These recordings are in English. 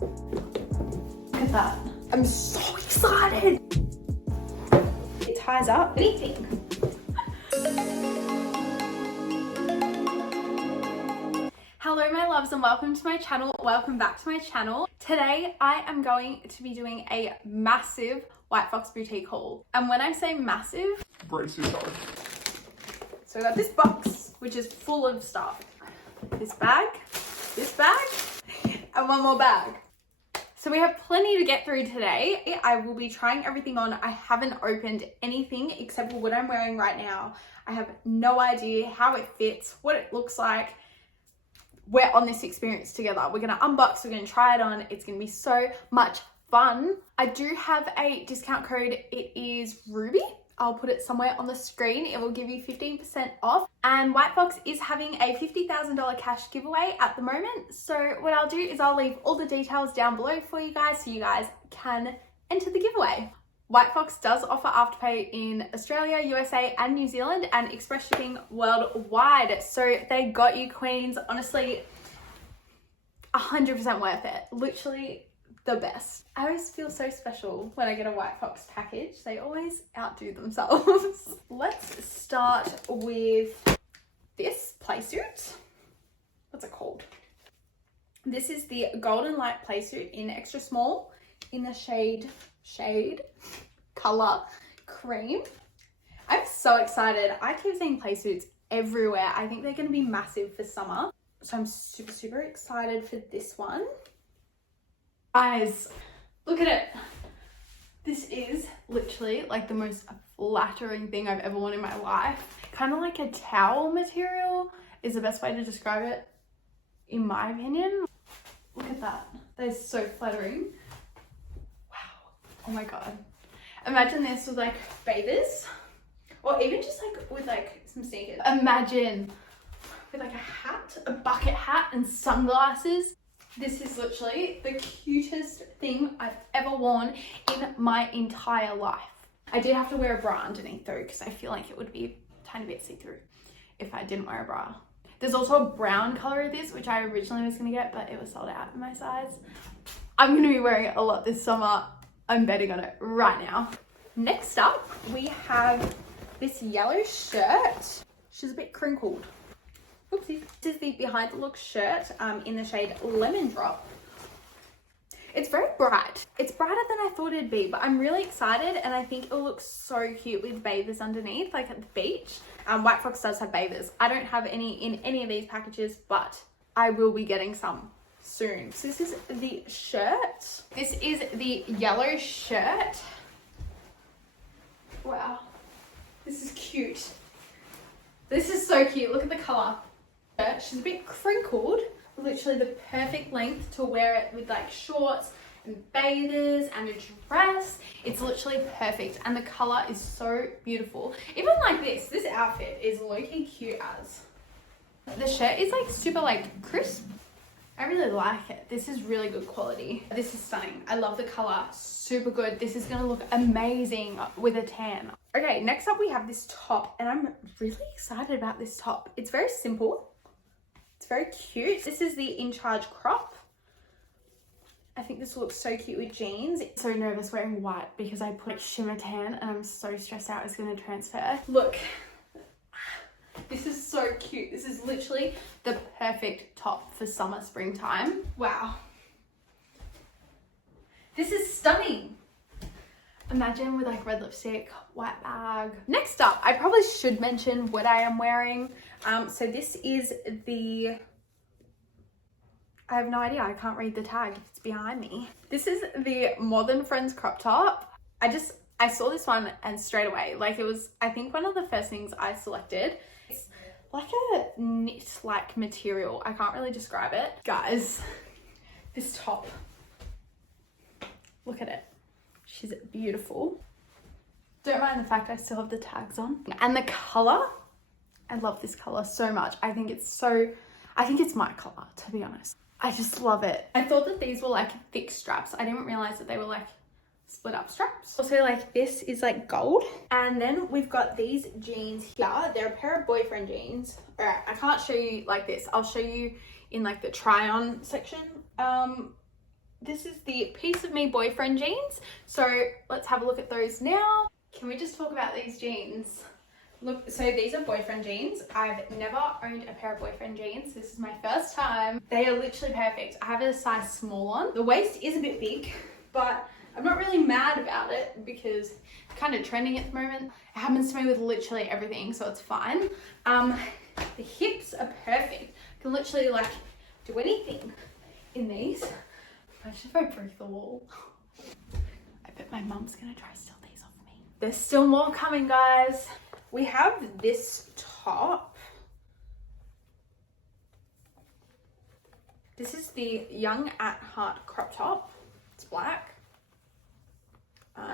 Look at that. I'm so excited. It ties up anything. Hello my loves and welcome to my channel. Welcome back to my channel. Today I am going to be doing a massive White Fox boutique haul. And when I say massive, brace yourself. So I got this box, which is full of stuff. This bag, and one more bag. So we have plenty to get through today. I will be trying everything on. I haven't opened anything except for what I'm wearing right now. I have no idea how it fits, what it looks like. We're on this experience together. We're gonna unbox, we're gonna try it on. It's gonna be so much fun. I do have a discount code. It is Ruby. I'll put it somewhere on the screen. It will give you 15% off. And White Fox is having a $50,000 cash giveaway at the moment. So what I'll do is I'll leave all the details down below for you guys so you guys can enter the giveaway. White Fox does offer Afterpay in Australia, USA, and New Zealand, and express shipping worldwide. So they got you, queens. Honestly, 100% worth it. Literally the best. I always feel so special when I get a White Fox package. They always outdo themselves. Let's start with this Playsuit. What's it called? This is the Golden Light Playsuit in extra small in the shade color cream. I'm so excited. I keep seeing Playsuits everywhere. I think they're going to be massive for summer. So I'm super excited for this one. Guys, look at it. This is literally like the most flattering thing I've ever worn in my life. Kind of like a towel material is the best way to describe it, in my opinion. Look at that. That is so flattering. Wow. Oh my god. Imagine this with like bathers, or even just like with like some sneakers. Imagine with like a hat, a bucket hat and sunglasses. This is literally the cutest thing I've ever worn in my entire life. I did have to wear a bra underneath though, because I feel like it would be a tiny bit see-through if I didn't wear a bra. There's also a brown color of this, which I originally was gonna get, but it was sold out in my size. I'm gonna be wearing it a lot this summer. I'm betting on it right now. Next up, we have this yellow shirt. She's a bit crinkled. Oopsie. This is the Behind the Look shirt in the shade Lemon Drop. It's very bright. It's brighter than I thought it'd be, but I'm really excited and I think it'll look so cute with bathers underneath, like at the beach. White Fox does have bathers. I don't have any in any of these packages, but I will be getting some soon. So this is the shirt. This is the yellow shirt. Wow. This is cute. This is so cute. Look at the color. She's a bit crinkled, literally the perfect length to wear it with like shorts and bathers and a dress. It's literally perfect and the color is so beautiful. Even like this outfit is looking cute as. The shirt is like super like crisp. I really like it. This is really good quality. This is stunning. I love the color, super good. This is gonna look amazing with a tan. Okay, next up we have this top and I'm really excited about this top. It's very simple. It's very cute. This is the In Charge crop. I think this will look so cute with jeans. I'm so nervous wearing white because I put shimmer tan and I'm so stressed out it's gonna transfer. Look, this is so cute. This is literally the perfect top for summer, springtime. Wow. This is stunning. Imagine with like red lipstick, white bag. Next up, I probably should mention what I am wearing. So this is the, I have no idea, I can't read the tag, it's behind me. This is the Modern Friends crop top. I saw this one and straight away, like it was, I think one of the first things I selected. It's like a knit-like material. I can't really describe it. Guys, this top, look at it. She's beautiful. Don't mind the fact I still have the tags on. And the color, I love this color so much. I think it's my color, to be honest. I just love it. I thought that these were like thick straps. I didn't realize that they were like split up straps. Also like this is like gold. And then we've got these jeans here. They're a pair of boyfriend jeans. All right, I can't show you like this. I'll show you in like the try on section. This is the Piece of Me boyfriend jeans. So let's have a look at those now. Can we just talk about these jeans? Look, so these are boyfriend jeans. I've never owned a pair of boyfriend jeans. This is my first time. They are literally perfect. I have a size small on. The waist is a bit big, but I'm not really mad about it because it's kind of trending at the moment. It happens to me with literally everything, so it's fine. The hips are perfect. I can literally like do anything in these. Imagine if I break the wall. I bet my mum's gonna try to steal these off me. There's still more coming, guys. We have this top. This is the Young at Heart crop top. It's black.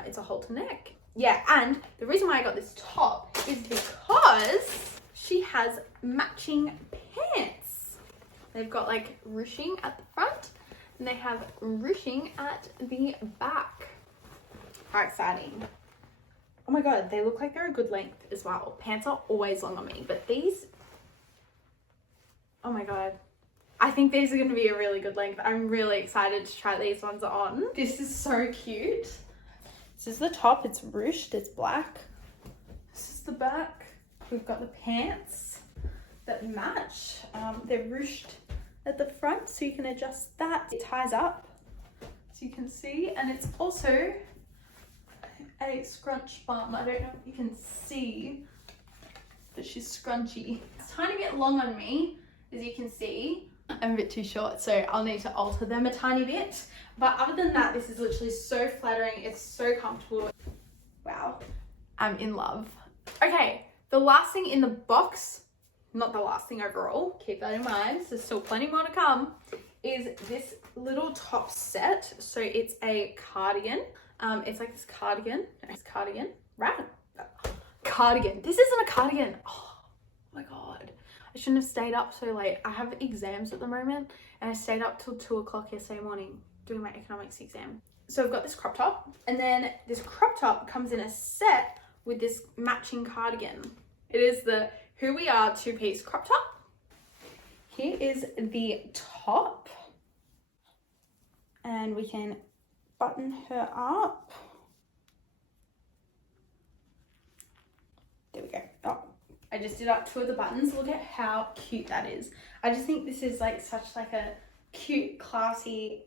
It's a halter neck. Yeah, and the reason why I got this top is because she has matching pants. They've got like ruching at the front and they have ruching at the back. How exciting. Oh my god, they look like they're a good length as well. Pants are always long on me, but these, oh my god. I think these are going to be a really good length. I'm really excited to try these ones on. This is so cute. This is the top, it's ruched, it's black. This is the back. We've got the pants that match. They're ruched at the front, so you can adjust that. It ties up, so you can see, and it's also a scrunch bum. I don't know if you can see, but she's scrunchy. It's a tiny bit long on me, as you can see. I'm a bit too short, so I'll need to alter them a tiny bit. But other than that, this is literally so flattering. It's so comfortable. Wow, I'm in love. Okay, the last thing in the box, not the last thing overall, keep that in mind, there's still plenty more to come, is this little top set. So it's a cardigan. It's like this cardigan. It's cardigan, right? Cardigan. This isn't a cardigan. Oh my god. I shouldn't have stayed up so late. I have exams at the moment and I stayed up till 2 o'clock yesterday morning doing my economics exam. So I've got this crop top, and then this crop top comes in a set with this matching cardigan. It is the Who We Are 2-piece crop top. Here is the top, and we can button her up. There we go. Oh, I just did up 2 of the buttons. Look at how cute that is. I just think this is like such like a cute, classy,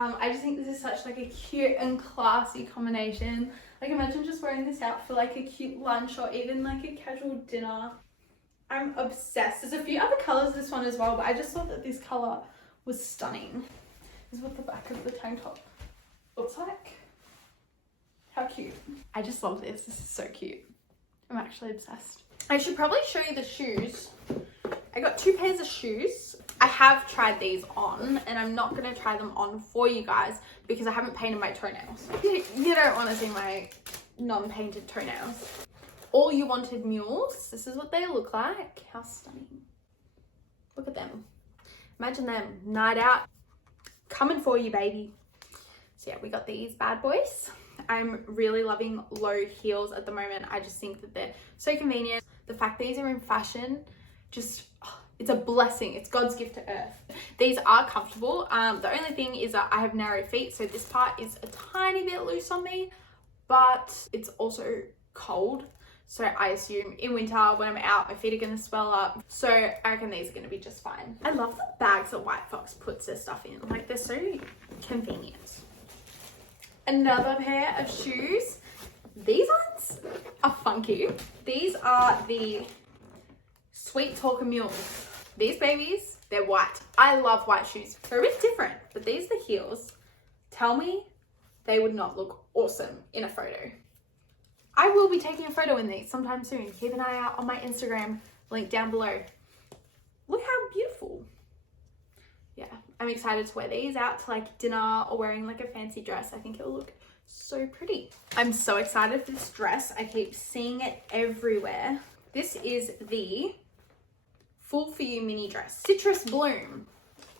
I just think this is such like a cute and classy combination. Like imagine just wearing this out for like a cute lunch or even like a casual dinner. I'm obsessed. There's a few other colors of this one as well, but I just thought that this color was stunning. This is what the back of the tank top looks like. How cute. I just love this. This is so cute. I'm actually obsessed. I should probably show you the shoes. I got 2 pairs of shoes. I have tried these on, and I'm not going to try them on for you guys because I haven't painted my toenails. You don't want to see my non-painted toenails. All You Wanted Mules. This is what they look like. How stunning. Look at them. Imagine them. Night out. Coming for you, baby. So yeah, we got these bad boys. I'm really loving low heels at the moment. I just think that they're so convenient. The fact these are in fashion, just, it's a blessing. It's God's gift to earth. These are comfortable. The only thing is that I have narrow feet, so this part is a tiny bit loose on me, but it's also cold. So I assume in winter when I'm out, my feet are going to swell up. So I reckon these are going to be just fine. I love the bags that White Fox puts their stuff in. Like they're so convenient. Another pair of shoes. These ones are funky. These are the Sweet Talker Mules. These babies, they're white. I love white shoes. They're a bit different, but these are the heels. Tell me they would not look awesome in a photo. I will be taking a photo in these sometime soon. Keep an eye out on my Instagram, link down below. Look how beautiful. Yeah, I'm excited to wear these out to like dinner or wearing like a fancy dress. I think it'll look so pretty. I'm so excited for this dress. I keep seeing it everywhere. This is the Full For You mini dress. Citrus Bloom.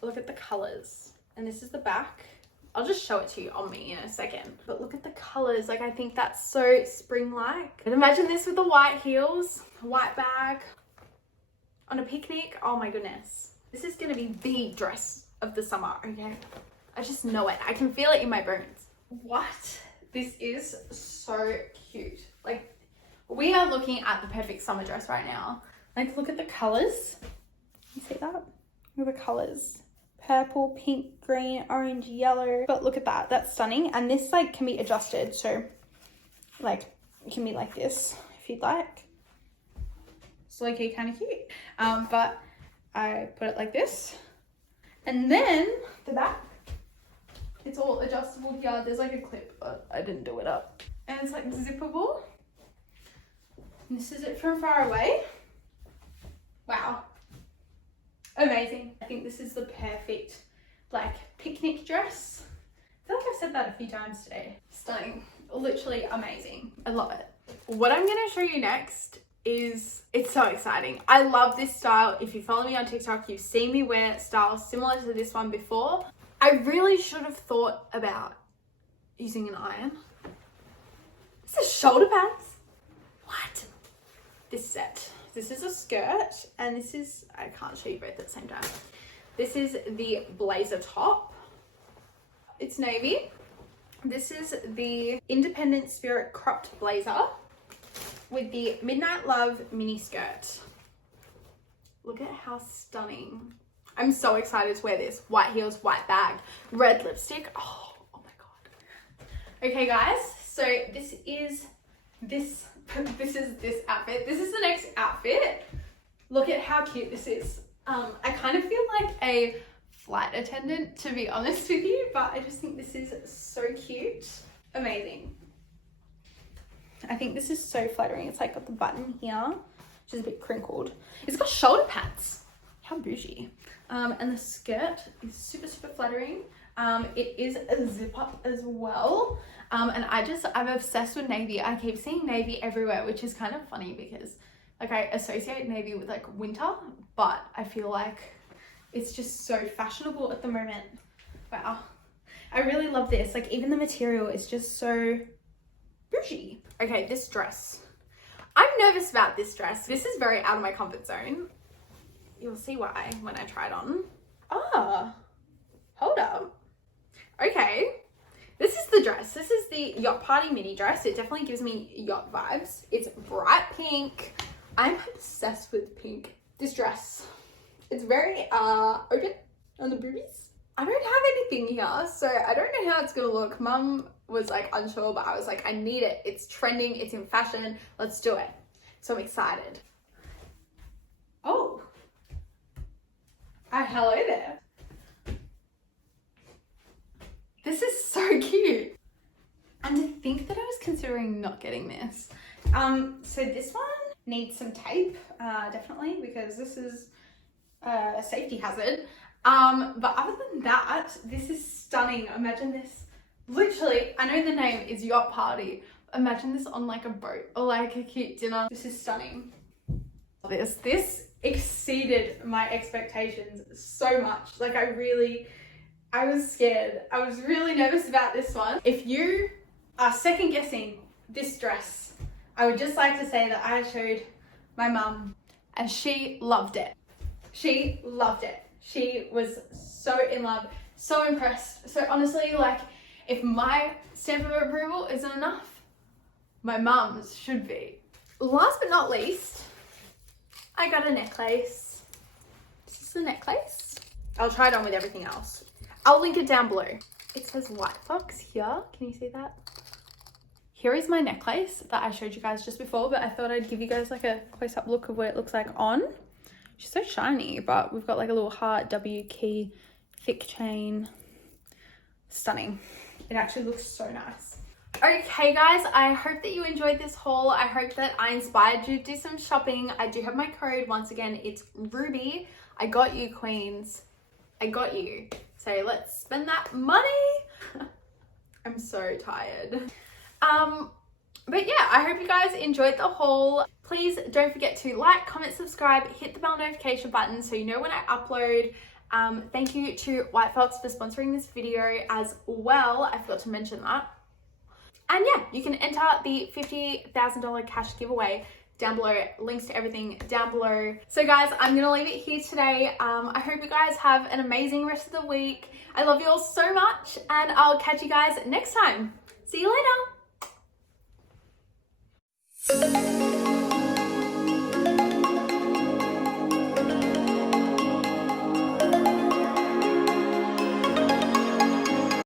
Look at the colors. And this is the back. I'll just show it to you on me in a second. But look at the colors. Like I think that's so spring-like. And imagine this with the white heels, a white bag, on a picnic. Oh my goodness. This is gonna be the dress of the summer, okay? I just know it. I can feel it in my bones. What? This is so cute. Like, we are looking at the perfect summer dress right now. Like, look at the colors. You see that? Look at the colors. Purple, pink, green, orange, yellow. But look at that. That's stunning. And this like can be adjusted. So like it can be like this if you'd like. It's like kind of cute. But I put it like this. And then the back, it's all adjustable here. There's like a clip, but I didn't do it up. And it's like zippable. And this is it from far away. Wow. Amazing. I think this is the perfect like picnic dress. I feel like I've said that a few times today. Stunning. Literally amazing. I love it. What I'm going to show you next is, it's so exciting. I love this style. If you follow me on TikTok, you've seen me wear styles similar to this one before. I really should have thought about using an iron. This is shoulder pads. What? This set. This is a skirt, and this is, I can't show you both at the same time. This is the blazer top. It's navy. This is the Independent Spirit cropped blazer with the Midnight Love mini skirt. Look at how stunning. I'm so excited to wear this. White heels, white bag, red lipstick. Oh my God. Okay guys, so this is this outfit. This is the next outfit. Look at how cute this is. I kind of feel like a flight attendant, to be honest with you, but I just think this is so cute. Amazing. I think this is so flattering. It's like got the button here, which is a bit crinkled. It's got shoulder pads. How bougie. And the skirt is super, super flattering. It is a zip up as well. And I'm obsessed with navy. I keep seeing navy everywhere, which is kind of funny because like I associate navy with like winter, but I feel like it's just so fashionable at the moment. Wow. I really love this. Like even the material is just so bougie. Okay, this dress. I'm nervous about this dress. This is very out of my comfort zone. You'll see why when I try it on. Ah, hold up. Okay. This is the dress. This is the Yacht Party mini dress. It definitely gives me yacht vibes. It's bright pink. I'm obsessed with pink. This dress, it's very open on the boobies. I don't have anything here, so I don't know how it's gonna look. Mum was like unsure, but I was like, I need it. It's trending, it's in fashion. Let's do it. So I'm excited. Oh. Hello there. This is so cute. And to think that I was considering not getting this. So this one needs some tape, definitely, because this is a safety hazard. But other than that, this is stunning. Imagine this. Literally, I know the name is Yacht Party. Imagine this on like a boat or like a cute dinner. This is stunning. This exceeded my expectations so much. Like I was scared. I was really nervous about this one. If you are second guessing this dress, I would just like to say that I showed my mum and she loved it. She loved it. She was so in love, so impressed. So honestly, like if my stamp of approval isn't enough, my mum's should be. Last but not least, I got a necklace. This is the necklace. I'll try it on with everything else. I'll link it down below. It says White Fox here. Can you see that? Here is my necklace that I showed you guys just before, but I thought I'd give you guys like a close-up look of what it looks like on. She's so shiny, but we've got like a little heart, W key, thick chain. Stunning. It actually looks so nice. Okay guys, I hope that you enjoyed this haul. I hope that I inspired you to do some shopping. I do have my code. Once again, it's Ruby. I got you, queens. I got you. So let's spend that money. I'm so tired. But yeah, I hope you guys enjoyed the haul. Please don't forget to like, comment, subscribe, hit the bell notification button so you know when I upload. Thank you to White Fox for sponsoring this video as well. I forgot to mention that. And yeah, you can enter the $50,000 cash giveaway down below, links to everything down below. So guys, I'm gonna leave it here today. I hope you guys have an amazing rest of the week. I love you all so much, and I'll catch you guys next time. See you later.